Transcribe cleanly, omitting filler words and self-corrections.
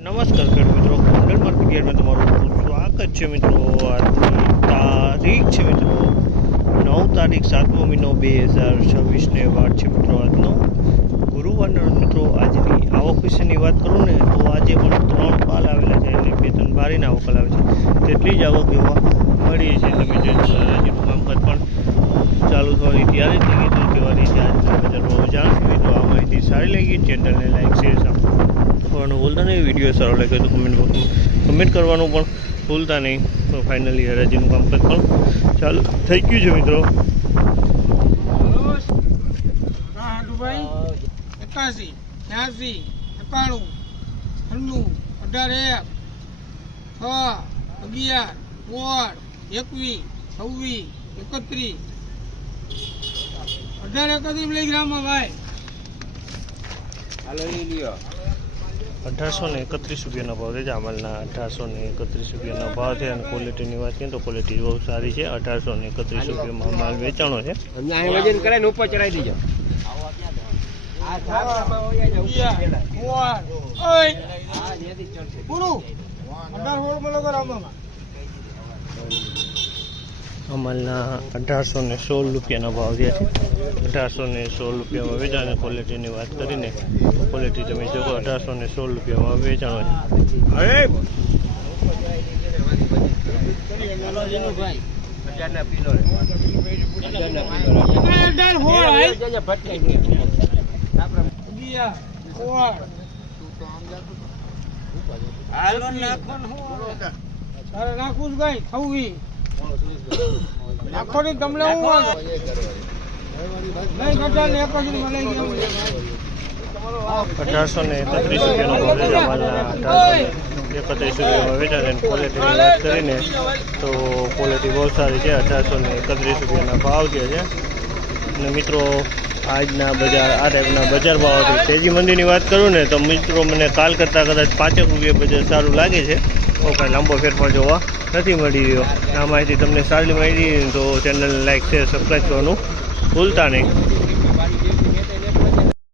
નમસ્કાર ખેડૂત મિત્રો, ગોંડલ માર્કેટ યાર્ડમાં તમારું સ્વાગત છે મિત્રો। આજની તારીખ છે મિત્રો 9 તારીખ 7મો મહિનો 2026ને વાર છે મિત્રો આજનો ગુરુવારના રોજ મિત્રો। આજની આવક વિશેની વાત કરું ને તો આજે પણ 3 પાલ આવેલા છે અને 2-3 બારીના આવક આવે છે, તેટલી જ આવક જોવા મળી છે। તમે જોઈ હરાજીનું કામકાજ પણ ચાલુ થવાની તૈયારી થઈ ગઈ, તો કેવા રીતે આજના બજાર ભાવ જાણશે મિત્રો। આ માહિતી સારી લાગી, ચેનલને લાઈક શેર કરવાનું ભૂલતા નહીં। વિડીયો સારો લાગે તો કમેન્ટ બોક્સમાં કમેન્ટ કરવાનું પણ ભૂલતા નહીં। તો ફાઇનલી હરાજીનું કામકાજ પણ ચાલુ થઈ ગયું છે મિત્રો। 81, 82, 91, 92, 18, 6, 11, 16, 21, 26, 31, 18, 31 મિલીગ્રામમાં ભાઈ હાલો એ લ્યો। 1831 રૂપિયાનો ભાવ છે। જામલના 1831 રૂપિયાનો ભાવ છે અને ક્વોલિટીની વાત કરીએ તો ક્વોલિટી બહુ સારી છે। 1831 રૂપિયામાં માલ વેચાણો છે। વજન કરાય ઉપર ચડાવી દેજો। અમલના 1816 રૂપિયાનો ભાવ છે। 1816 રૂપિયામાં વેચાણ। ક્વોલિટીની વાત કરીને ક્વોલિટી તમે જોવો 1816 રૂપિયામાં વેચાણો છે। નાખું ગઈ થવી નાખો ની તમને હું નહીં ઘટા ને 1831 રૂપિયાનો ભાવ છે। જામલના 1831 રૂપિયામાં વેચાણ। ક્વોલિટીની વાત કરીને તો ક્વોલિટી બહુ સારી છે। 1831 રૂપિયાના ભાવ જે છે અને મિત્રો આજના બજાર આ ટાઈપના બજાર ભાવ હતી। તેજી મંદીની વાત કરું ને તો મિત્રો મને કાલ કરતાં કદાચ 5 રૂપિયા બજાર સારું લાગે છે, તો કાંઈ લાંબો ફેરફાર જોવા નથી મળી રહ્યો। આ માહિતી તમને સારી મળી તો ચેનલને લાઈક શેર સબસ્ક્રાઈબ કરવાનું ભૂલતા નહીં।